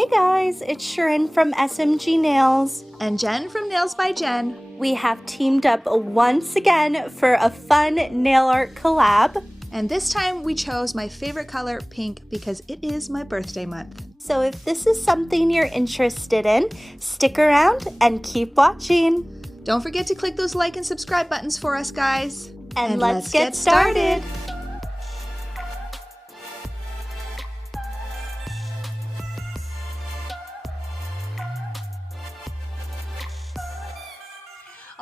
Hey guys, it's Shirin from SMG Nails. And Jen from Nails by Jen. We have teamed up once again for a fun nail art collab. And this time we chose my favorite color, pink, because it is my birthday month. So if this is something you're interested in, stick around and keep watching. Don't forget to click those like and subscribe buttons for us, guys. And let's get started.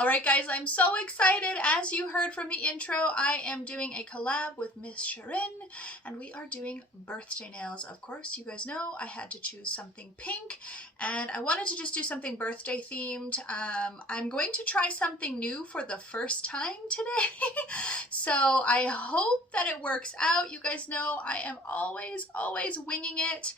Alright guys, I'm so excited. As you heard from the intro, I am doing a collab with Miss Shirin, and we are doing birthday nails. Of course, you guys know I had to choose something pink, and I wanted to just do something birthday themed. I'm going to try something new for the first time today, so I hope that it works out. You guys know I am always winging it,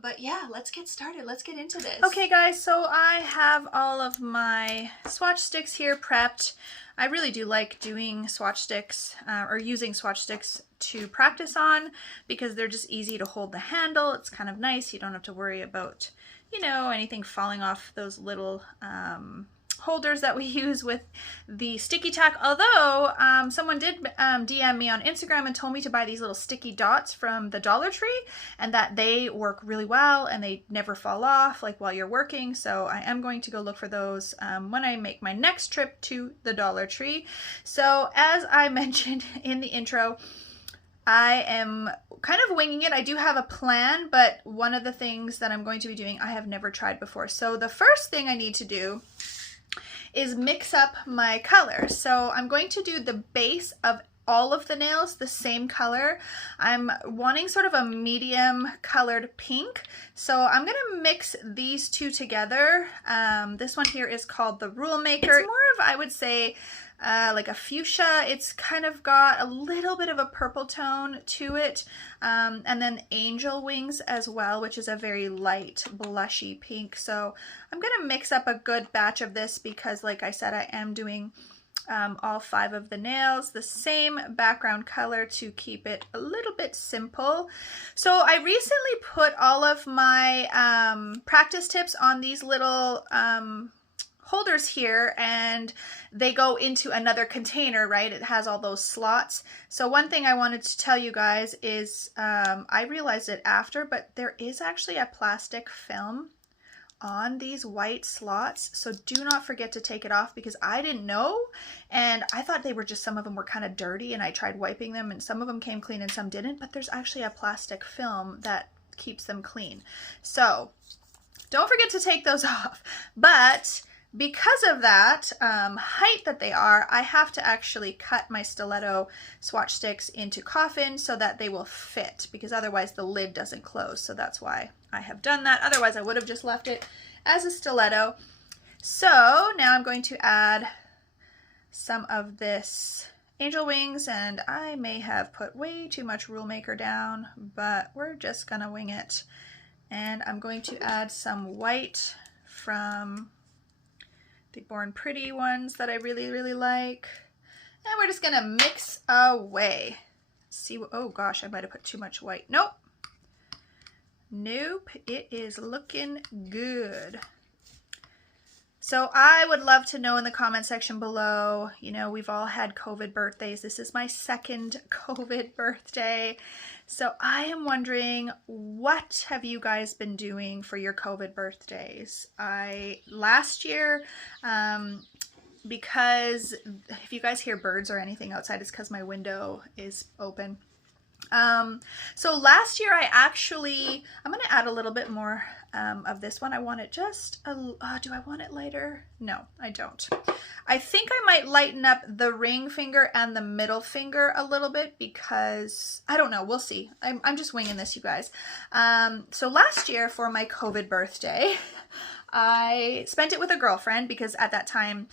but yeah, let's get started. Let's get into this. Okay guys, so I have all of my swatch sticks here prepped. I really do like doing swatch sticks or using swatch sticks to practice on because they're just easy to hold the handle. It's kind of nice. You don't have to worry about, you know, anything falling off those little holders that we use with the sticky tack. Although someone did DM me on Instagram and told me to buy these little sticky dots from the Dollar Tree and that they work really well and they never fall off like while you're working. So I am going to go look for those when I make my next trip to the Dollar Tree. So as I mentioned in the intro, I am kind of winging it. I do have a plan, but one of the things that I'm going to be doing I have never tried before. So the first thing I need to do is mix up my colors. So I'm going to do the base of all of the nails the same color. I'm wanting sort of a medium colored pink. So I'm gonna mix these two together. This one here is called the Rule Maker. It's more of, I would say, like a fuchsia. It's kind of got a little bit of a purple tone to it. And then Angel Wings as well, which is a very light blushy pink. So I'm gonna mix up a good batch of this because, like I said, I am doing all 5 of the nails the same background color to keep it a little bit simple. So I recently put all of my practice tips on these little holders here, and they go into another container, right? It has all those slots. So one thing I wanted to tell you guys is I realized it after, but there is actually a plastic film on these white slots, so do not forget to take it off because I didn't know, and I thought they were just, some of them were kind of dirty, and I tried wiping them and some of them came clean and some didn't, but there's actually a plastic film that keeps them clean. So don't forget to take those off. But because of that height that they are, I have to actually cut my stiletto swatch sticks into coffin so that they will fit, because otherwise the lid doesn't close. So that's why I have done that. Otherwise I would have just left it as a stiletto. So now I'm going to add some of this Angel Wings, and I may have put way too much Rule Maker down, but we're just gonna wing it. And I'm going to add some white from the Born Pretty ones that I really like. And we're just gonna mix away. See, oh gosh, I might have put too much white. Nope. Nope, it is looking good. So I would love to know in the comment section below, you know, we've all had COVID birthdays. This is my second COVID birthday. So I am wondering, what have you guys been doing for your COVID birthdays? Last year, because if you guys hear birds or anything outside, it's because my window is open. So last year I'm going to add a little bit more of this one. I want it just do I want it lighter? No, I don't. I think I might lighten up the ring finger and the middle finger a little bit because, I don't know, we'll see. I'm just winging this, you guys. So last year for my COVID birthday, I spent it with a girlfriend because at that time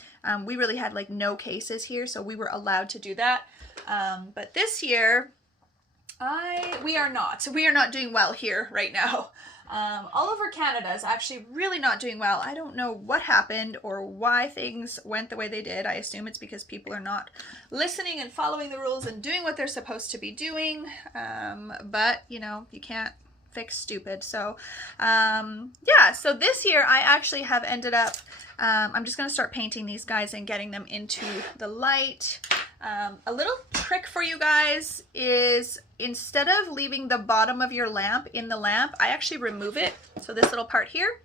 we really had like no cases here, so we were allowed to do that. But this year, we are not doing well here right now. All over Canada is actually really not doing well. I don't know what happened or why things went the way they did. I assume it's because people are not listening and following the rules and doing what they're supposed to be doing. But you know, you can't fix stupid. So yeah, so this year I actually have ended up, I'm just gonna start painting these guys and getting them into the light. A little trick for you guys is, instead of leaving the bottom of your lamp in the lamp, I actually remove it. So this little part here,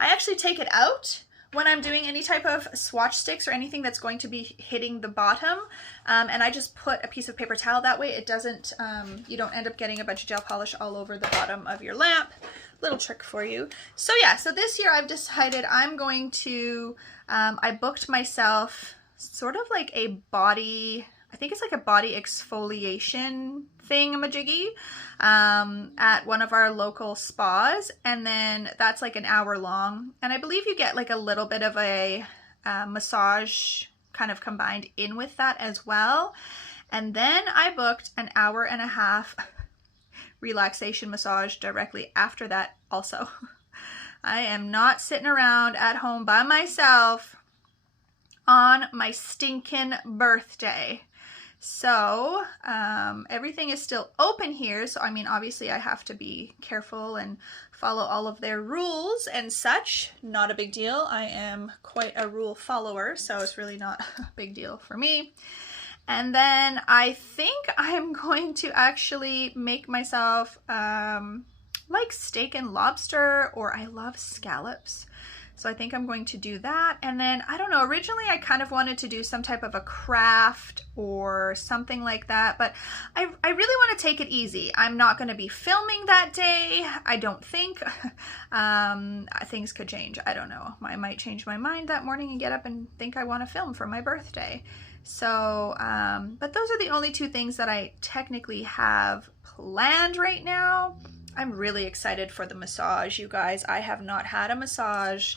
I actually take it out when I'm doing any type of swatch sticks or anything that's going to be hitting the bottom, and I just put a piece of paper towel. That way it doesn't, you don't end up getting a bunch of gel polish all over the bottom of your lamp. Little trick for you. So yeah, so this year I've decided I'm going to, I booked myself sort of like a body, I think it's like a body exfoliation thingamajiggy at one of our local spas, and then that's like an hour long, and I believe you get like a little bit of a massage kind of combined in with that as well. And then I booked an hour and a half relaxation massage directly after that also. I am not sitting around at home by myself on my stinking birthday. So everything is still open here. So I mean, obviously I have to be careful and follow all of their rules and such. Not a big deal. I am quite a rule follower, so it's really not a big deal for me. And then I think I'm going to actually make myself like steak and lobster, or I love scallops. So I think I'm going to do that. And then, I don't know, originally I kind of wanted to do some type of a craft or something like that, but I really want to take it easy. I'm not going to be filming that day, I don't think. Things could change. I don't know. I might change my mind that morning and get up and think I want to film for my birthday. So, but those are the only two things that I technically have planned right now. I'm really excited for the massage, you guys. I have not had a massage,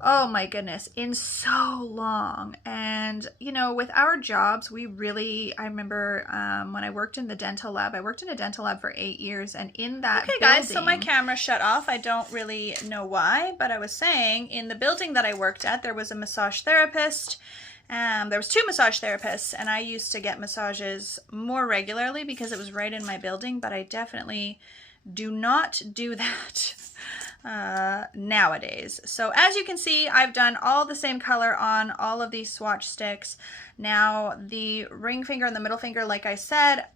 oh my goodness, in so long. And you know, with our jobs, we really, I remember when I worked in the dental lab, I worked in a dental lab for 8 years, and in that building, guys, so my camera shut off. I don't really know why, but I was saying, in the building that I worked at, there was a massage therapist. There was 2 massage therapists, and I used to get massages more regularly because it was right in my building, but I definitely do not do that nowadays. So as you can see, I've done all the same color on all of these swatch sticks. Now the ring finger and the middle finger, like I said,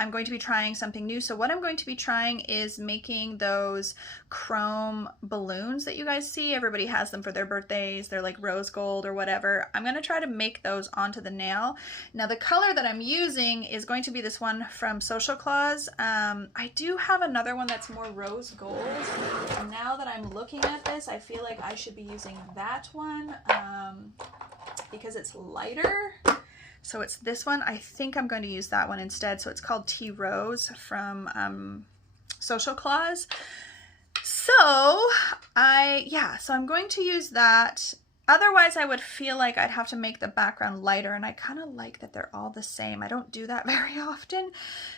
I'm going to be trying something new. So what I'm going to be trying is making those chrome balloons that you guys see. Everybody has them for their birthdays. They're like rose gold or whatever. I'm going to try to make those onto the nail. Now the color that I'm using is going to be this one from Social Claus. I do have another one that's more rose gold. And now that I'm looking at this, I feel like I should be using that one because it's lighter. So it's this one. I think I'm going to use that one instead. So it's called Tea Rose from Social Claus. So I'm going to use that. Otherwise, I would feel like I'd have to make the background lighter, and I kind of like that they're all the same. I don't do that very often,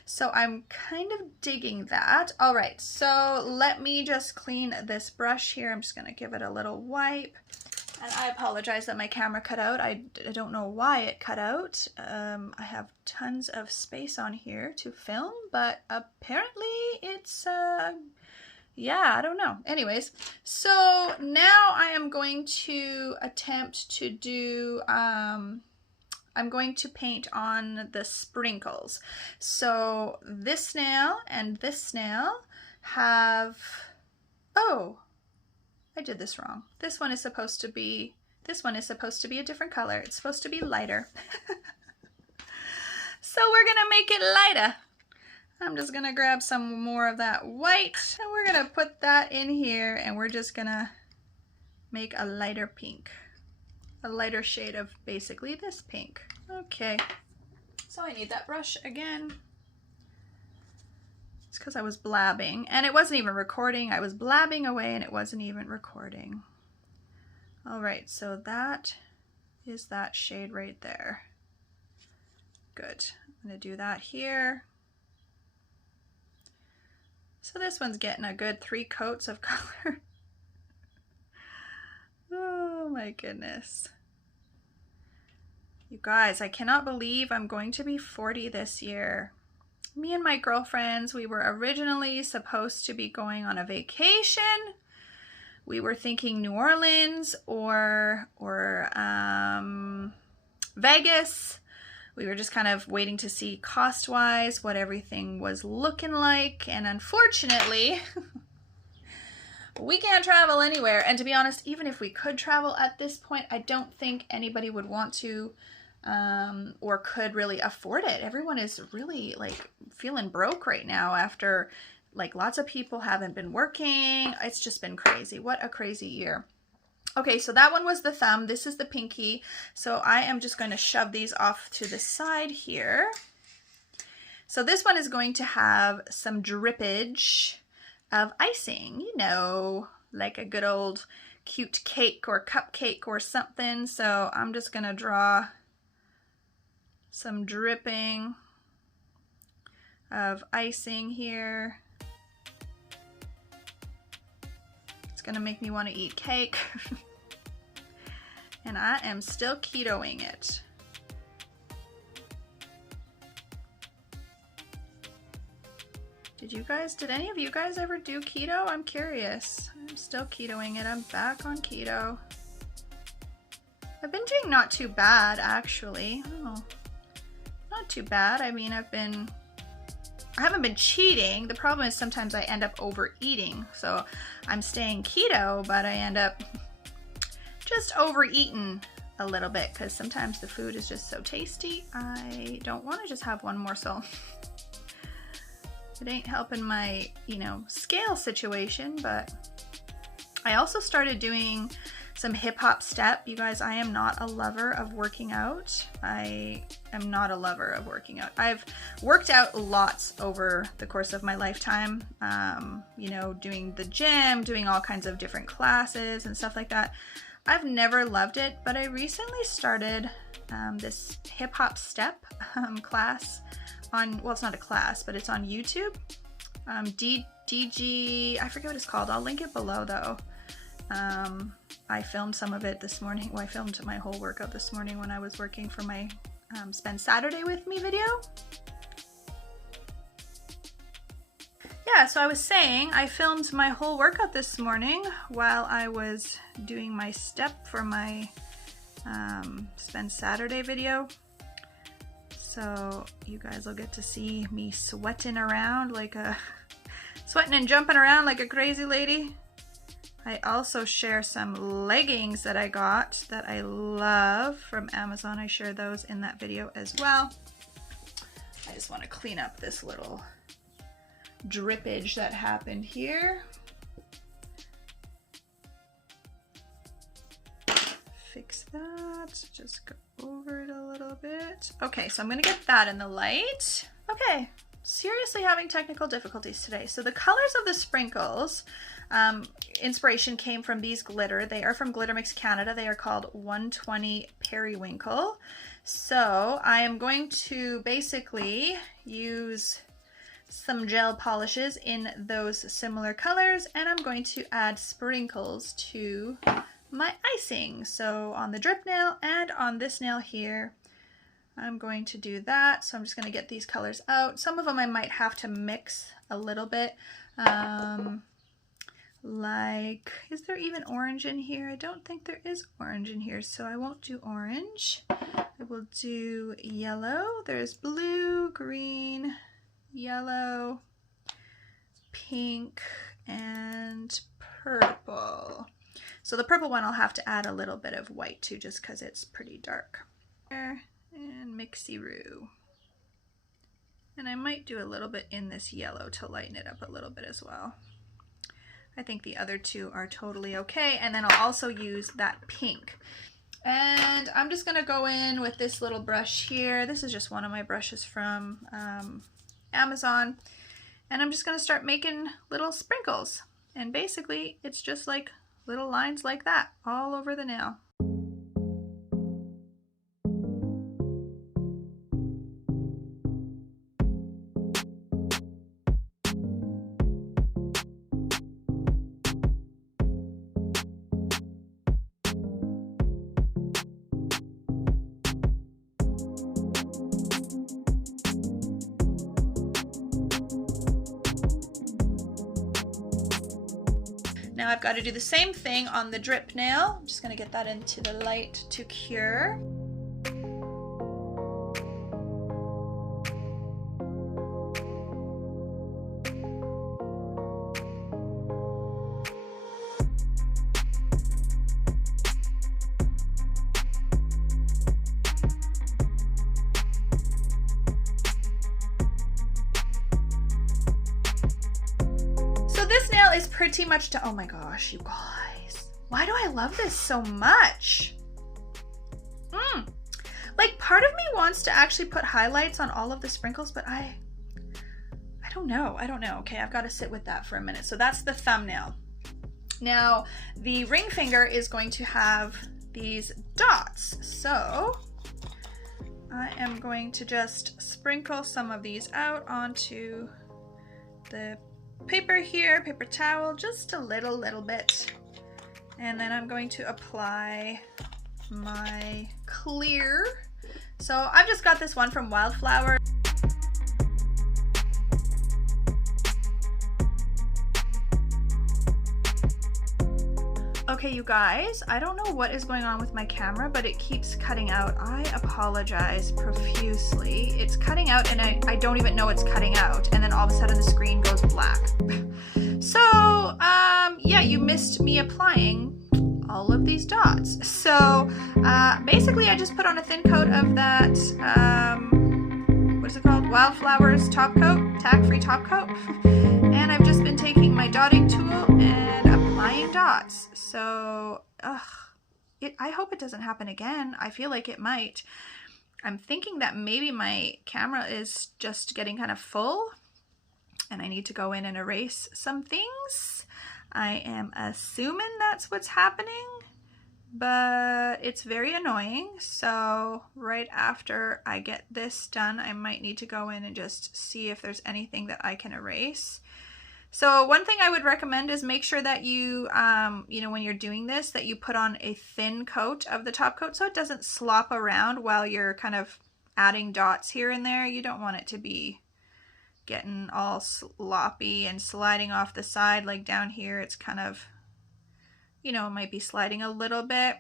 so I'm kind of digging that. All right, so let me just clean this brush here. I'm just going to give it a little wipe. And I apologize that my camera cut out. I don't know why it cut out. I have tons of space on here to film, but apparently it's, yeah, I don't know. Anyways, so now I am going to attempt to do, I'm going to paint on the sprinkles. So this snail and this snail have, oh, I did this wrong. This one is supposed to be a different color. It's supposed to be lighter. So we're gonna make it lighter. I'm just gonna grab some more of that white, and we're gonna put that in here, and we're just gonna make a lighter pink. A lighter shade of basically this pink. Okay, so I need that brush again. It's because I was blabbing, and it wasn't even recording. I was blabbing away, and it wasn't even recording. All right, so that is that shade right there. Good. I'm going to do that here. So this one's getting a good 3 coats of color. Oh my goodness. You guys, I cannot believe I'm going to be 40 this year. Me and my girlfriends, we were originally supposed to be going on a vacation. We were thinking New Orleans or Vegas. We were just kind of waiting to see cost-wise what everything was looking like, and unfortunately, we can't travel anywhere. And to be honest, even if we could travel at this point, I don't think anybody would want to or could really afford it. Everyone is really like feeling broke right now after like lots of people haven't been working. It's just been crazy. What a crazy year. Okay, so that one was the thumb. This is the pinky. So I am just going to shove these off to the side here. So this one is going to have some drippage of icing, you know, like a good old cute cake or cupcake or something. So I'm just going to draw some dripping of icing here. It's gonna make me want to eat cake. And I am still ketoing it. Did any of you guys ever do keto? I'm curious. I'm still ketoing it. I'm back on keto. I've been doing not too bad, actually. Oh, not too bad. I mean, I haven't been cheating. The problem is sometimes I end up overeating. So I'm staying keto, but I end up just overeating a little bit because sometimes the food is just so tasty. I don't want to just have one morsel. It ain't helping my, you know, scale situation, but I also started doing some hip hop step. You guys, I am not a lover of working out. I am not a lover of working out. I've worked out lots over the course of my lifetime, you know, doing the gym, doing all kinds of different classes and stuff like that. I've never loved it, but I recently started this hip hop step class on, well, it's not a class, but it's on YouTube. DG, I forget what it's called. I'll link it below though. I filmed some of it this morning. Well, I filmed my whole workout this morning when I was working for my Spend Saturday With Me video. Yeah, so I was saying I filmed my whole workout this morning while I was doing my step for my Spend Saturday video. So you guys will get to see me sweating around like a, sweating and jumping around like a crazy lady. I also share some leggings that I got that I love from Amazon. I share those in that video as well. I just want to clean up this little drippage that happened here. Fix that, just go over it a little bit. Okay, so I'm gonna get that in the light. Okay, seriously having technical difficulties today. So the colors of the sprinkles, inspiration came from these glitter. They are from Glitter Mix Canada. They are called 120 Periwinkle. So I am going to basically use some gel polishes in those similar colors, and I'm going to add sprinkles to my icing. So on the drip nail and on this nail here, I'm going to do that. So I'm just going to get these colors out. Some of them I might have to mix a little bit. Like, is there even orange in here? I don't think there is orange in here, so I won't do orange. I will do yellow. There's blue, green, yellow, pink, and purple. So the purple one I'll have to add a little bit of white to, just because it's pretty dark. There, and mixy-roo. And I might do a little bit in this yellow to lighten it up a little bit as well. I think the other two are totally okay. And then I'll also use that pink. And I'm just gonna go in with this little brush here. This is just one of my brushes from Amazon. And I'm just gonna start making little sprinkles. And basically it's just like little lines like that all over the nail. Now I've got to do the same thing on the drip nail. I'm just going to get that into the light to cure. This nail is pretty much done. Oh my gosh, you guys. Why do I love this so much? Like part of me wants to actually put highlights on all of the sprinkles, but I don't know. Okay, I've got to sit with that for a minute. So that's the thumbnail. Now, the ring finger is going to have these dots. So I am going to just sprinkle some of these out onto the paper here, paper towel, just a little bit. And then I'm going to apply my clear. So I've just got this one from Wildflower. Okay, you guys, I don't know what is going on with my camera, but it keeps cutting out. I apologize profusely. It's cutting out and I don't even know it's cutting out. And then all of a sudden the screen goes black. So, yeah, you missed me applying all of these dots. So, basically I just put on a thin coat of that, what is it called? Wildflowers top coat, tack-free top coat. And I've just been taking my dotting tool and applying dots. So, I hope it doesn't happen again. I feel like it might. I'm thinking that maybe my camera is just getting kind of full and I need to go in and erase some things. I am assuming that's what's happening, but it's very annoying. So right after I get this done, I might need to go in and just see if there's anything that I can erase. So one thing I would recommend is make sure that you, when you're doing this, that you put on a thin coat of the top coat so it doesn't slop around while you're kind of adding dots here and there. You don't want it to be getting all sloppy and sliding off the side. Like down here, it's kind of, it might be sliding a little bit.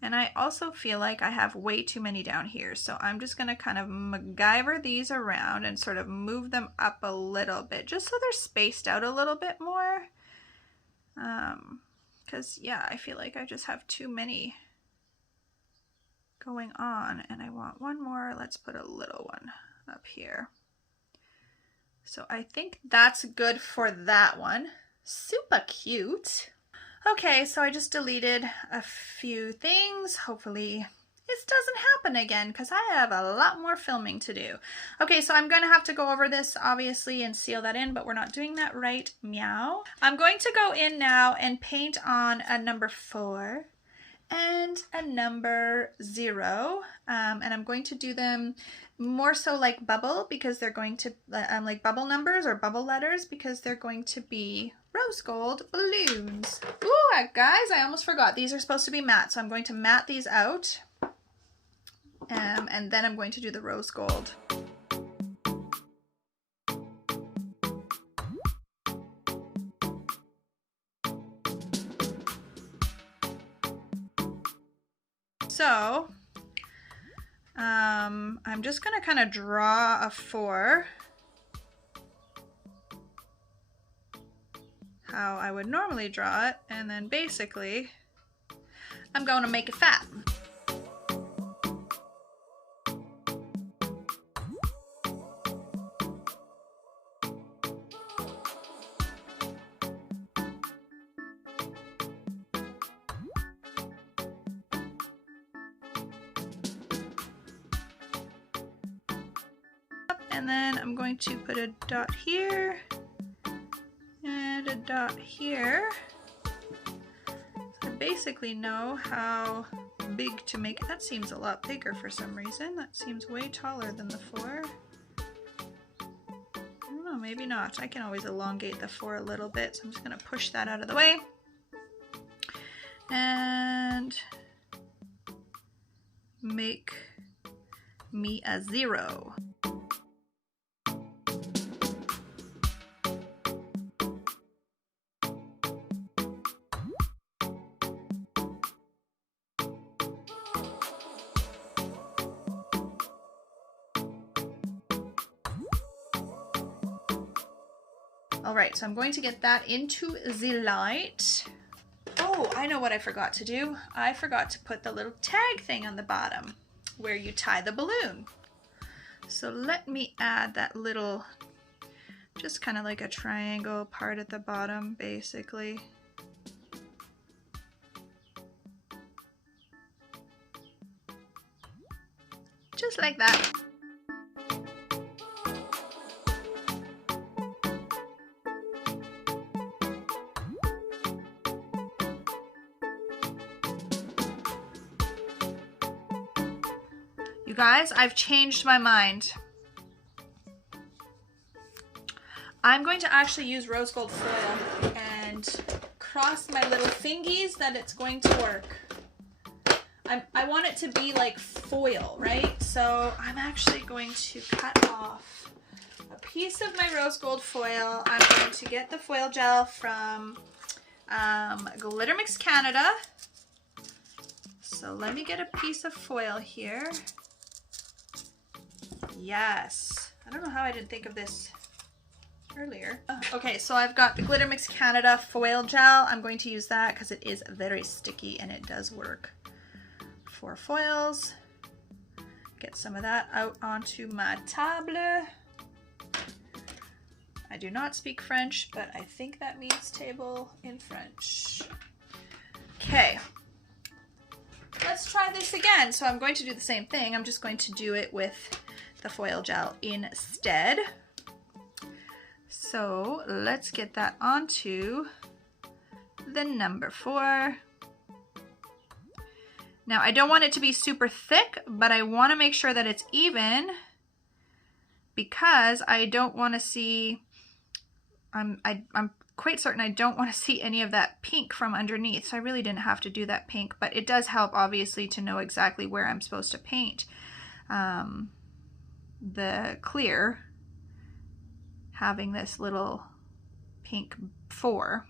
And I also feel like I have way too many down here. So I'm just going to kind of MacGyver these around and sort of move them up a little bit just so they're spaced out a little bit more. Because, yeah, I feel like I just have too many going on and I want one more. Let's put a little one up here. So I think that's good for that one. Super cute. Okay, so I just deleted a few things. Hopefully this doesn't happen again because I have a lot more filming to do. Okay, so I'm going to have to go over this obviously and seal that in, but we're not doing that right meow. I'm going to go in now and paint on a number 4 and a number 0. And I'm going to do them more so like bubble because they're going to, like bubble numbers or bubble letters because they're going to be rose gold balloons. Ooh, guys, I almost forgot. These are supposed to be matte, so I'm going to matte these out. And then I'm going to do the rose gold. So, I'm just going to kind of draw a 4. How I would normally draw it, and then basically I'm going to make it fat. And then I'm going to put a dot here and a dot here. So I basically know how big to make it. That seems a lot bigger for some reason. That seems way taller than the 4. I don't know, maybe not. I can always elongate the 4 a little bit, so I'm just going to push that out of the way. And make me a 0. All right, so I'm going to get that into the light. Oh, I know what I forgot to do. I forgot to put the little tag thing on the bottom where you tie the balloon. So let me add that little, just kind of like a triangle part at the bottom, basically. Just like that. You guys, I've changed my mind. I'm going to actually use rose gold foil and cross my little fingies that it's going to work. I want it to be like foil, right? So I'm actually going to cut off a piece of my rose gold foil. I'm going to get the foil gel from Glitter Mix Canada. So let me get a piece of foil here. Yes. I don't know how I didn't think of this earlier. Okay, so I've got the Glitter Mix Canada foil gel. I'm going to use that because it is very sticky and it does work for foils. Get some of that out onto my table. I do not speak French, but I think that means table in French. Okay, let's try this again. So I'm going to do the same thing. I'm just going to do it with the foil gel instead. So let's get that onto the number 4. Now I don't want it to be super thick, but I want to make sure that it's even because I don't want to see, I'm quite certain I don't want to see any of that pink from underneath. So I really didn't have to do that pink, but it does help obviously to know exactly where I'm supposed to paint the clear, having this little pink 4.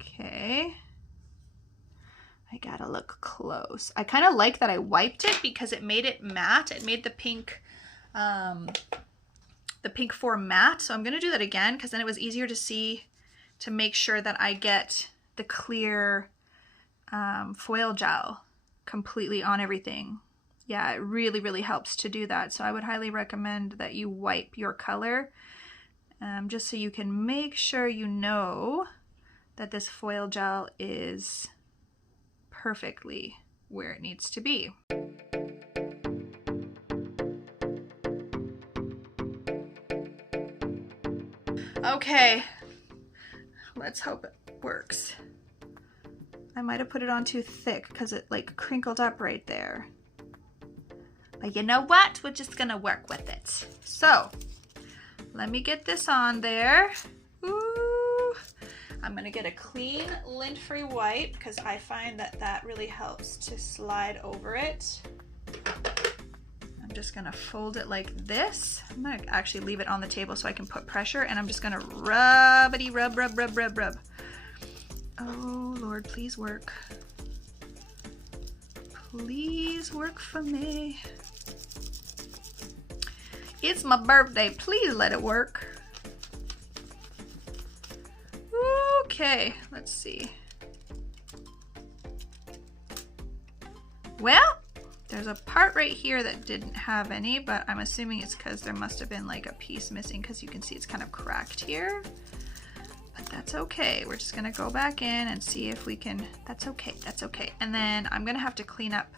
Okay, I gotta look close. I kind of like that I wiped it because it made it matte. It made the pink 4 matte. So I'm gonna do that again because then it was easier to see, to make sure that I get the clear foil gel completely on everything. Yeah, it really, really helps to do that. So I would highly recommend that you wipe your color just so you can make sure you know that this foil gel is perfectly where it needs to be. Okay, let's hope it works. I might have put it on too thick because it like crinkled up right there. But you know what? We're just gonna work with it. So let me get this on there. Ooh. I'm gonna get a clean lint-free wipe because I find that that really helps to slide over it. I'm just gonna fold it like this. I'm gonna actually leave it on the table so I can put pressure, and I'm just gonna rubbity rub, rub, rub, rub, rub. Oh Lord, please work. Please work for me. It's my birthday, please let it work. Okay, let's see. Well, there's a part right here that didn't have any, but I'm assuming it's because there must have been like a piece missing because you can see it's kind of cracked here. But that's okay. We're just gonna go back in and see if we can, that's okay, that's okay. And then I'm gonna have to clean up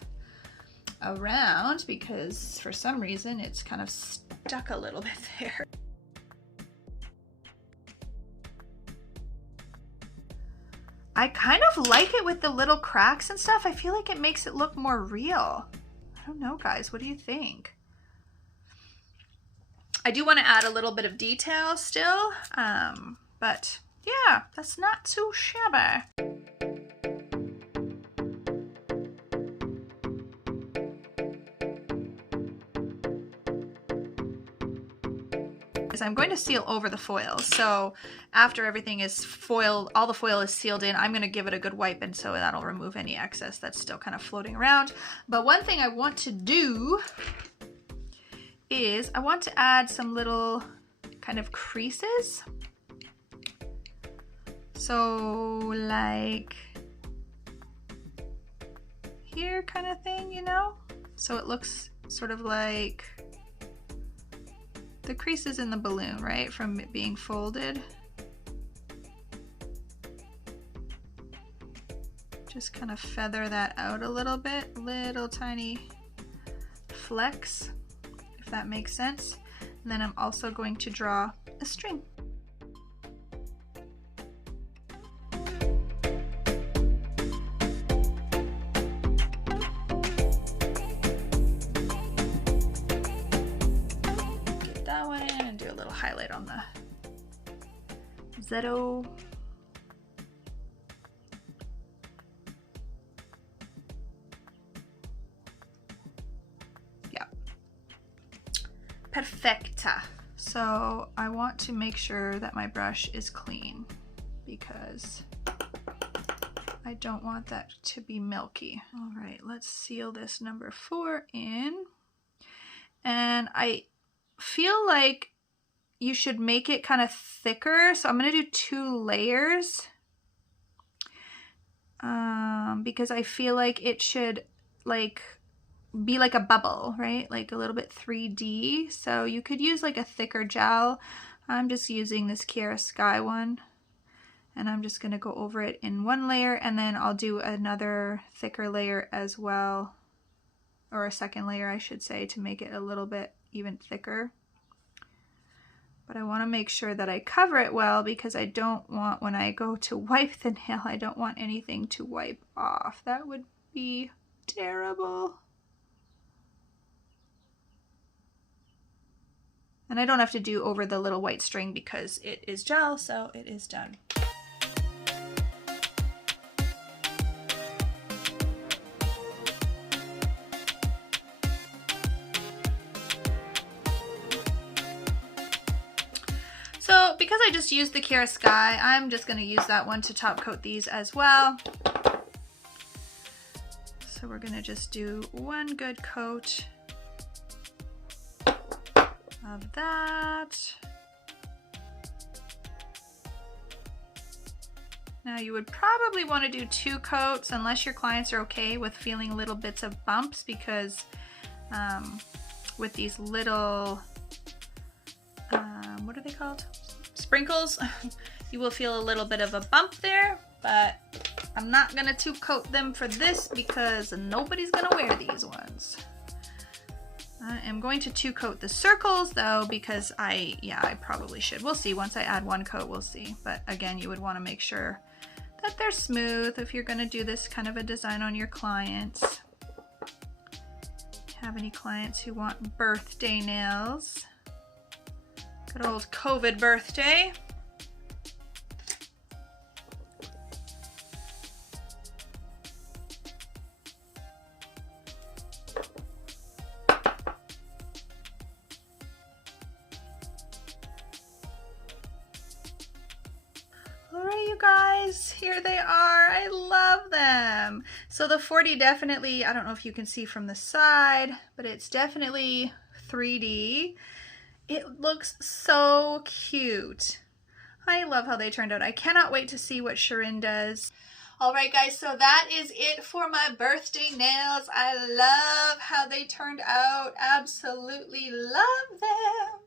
around because for some reason it's kind of stuck a little bit there. I kind of like it with the little cracks and stuff. I feel like it makes it look more real. I don't know, guys. What do you think? I do want to add a little bit of detail still, but yeah, that's not too shabby. I'm going to seal over the foil. So after everything is foiled, all the foil is sealed in, I'm going to give it a good wipe, and so that'll remove any excess that's still kind of floating around. But one thing I want to do is I want to add some little kind of creases. So like here kind of thing, you know? So it looks sort of like the creases in the balloon, right? From it being folded. Just kind of feather that out a little bit, little tiny flecks, if that makes sense. And then I'm also going to draw a string. Get that one in and do a little highlight on the Zetto. Perfecta. So I want to make sure that my brush is clean because I don't want that to be milky. All right, let's seal this number 4 in. And I feel like you should make it kind of thicker. So I'm gonna do 2 layers because I feel like it should like be like a bubble, right? Like a little bit 3D. So you could use like a thicker gel. I'm just using this Kiara Sky one, and I'm just gonna go over it in 1 layer, and then I'll do another thicker layer as well, or a second layer I should say, to make it a little bit even thicker. But I want to make sure that I cover it well because I don't want, when I go to wipe the nail, I don't want anything to wipe off. That would be terrible. And I don't have to do over the little white string because it is gel, so it is done. So because I just used the Kiara Sky, I'm just going to use that one to top coat these as well. So we're going to just do 1 good coat of that. Now you would probably want to do 2 coats unless your clients are okay with feeling little bits of bumps, because with these little, what are they called? Sprinkles, you will feel a little bit of a bump there, but I'm not gonna 2 coat them for this because nobody's gonna wear these ones. I am going to 2 coat the circles though, because I probably should. We'll see. Once I add 1 coat, we'll see. But again, you would want to make sure that they're smooth if you're going to do this kind of a design on your clients. Have any clients who want birthday nails? Good old COVID birthday. Guys, here they are. I love them. So the 40 definitely, I don't know if you can see from the side, but it's definitely 3D. It looks so cute. I love how they turned out. I cannot wait to see what Shirin does. Alright guys, so that is it for my birthday nails. I love how they turned out. Absolutely love them.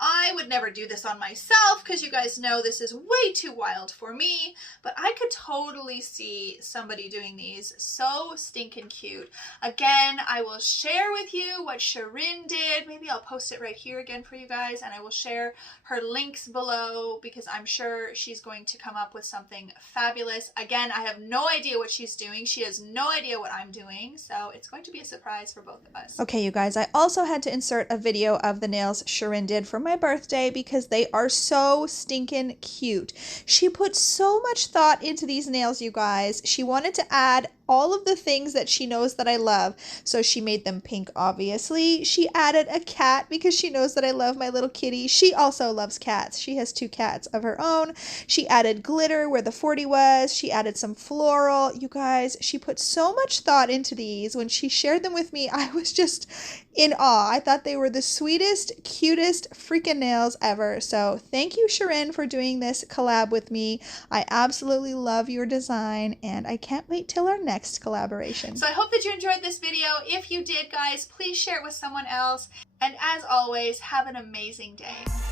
I would never do this on myself because you guys know this is way too wild for me, but I could totally see somebody doing these. So stinking cute. Again, I will share with you what Shirin did. Maybe I'll post it right here again for you guys, and I will share her links below because I'm sure she's going to come up with something fabulous. Again, I have no idea what she's doing. She has no idea what I'm doing, so it's going to be a surprise for both of us. Okay, you guys, I also had to insert a video of the nails Shirin did for my birthday because they are so stinking cute. She put so much thought into these nails, you guys. She wanted to add all of the things that she knows that I love. So she made them pink, obviously. She added a cat because she knows that I love my little kitty. She also loves cats. She has 2 cats of her own. She added glitter where the 40 was. She added some floral. You guys, she put so much thought into these. When she shared them with me, I was just in awe. I thought they were the sweetest, cutest freaking nails ever. So thank you, Shirin, for doing this collab with me. I absolutely love your design, and I can't wait till our next collaboration. So I hope that you enjoyed this video. If you did, guys, please share it with someone else. And as always, have an amazing day.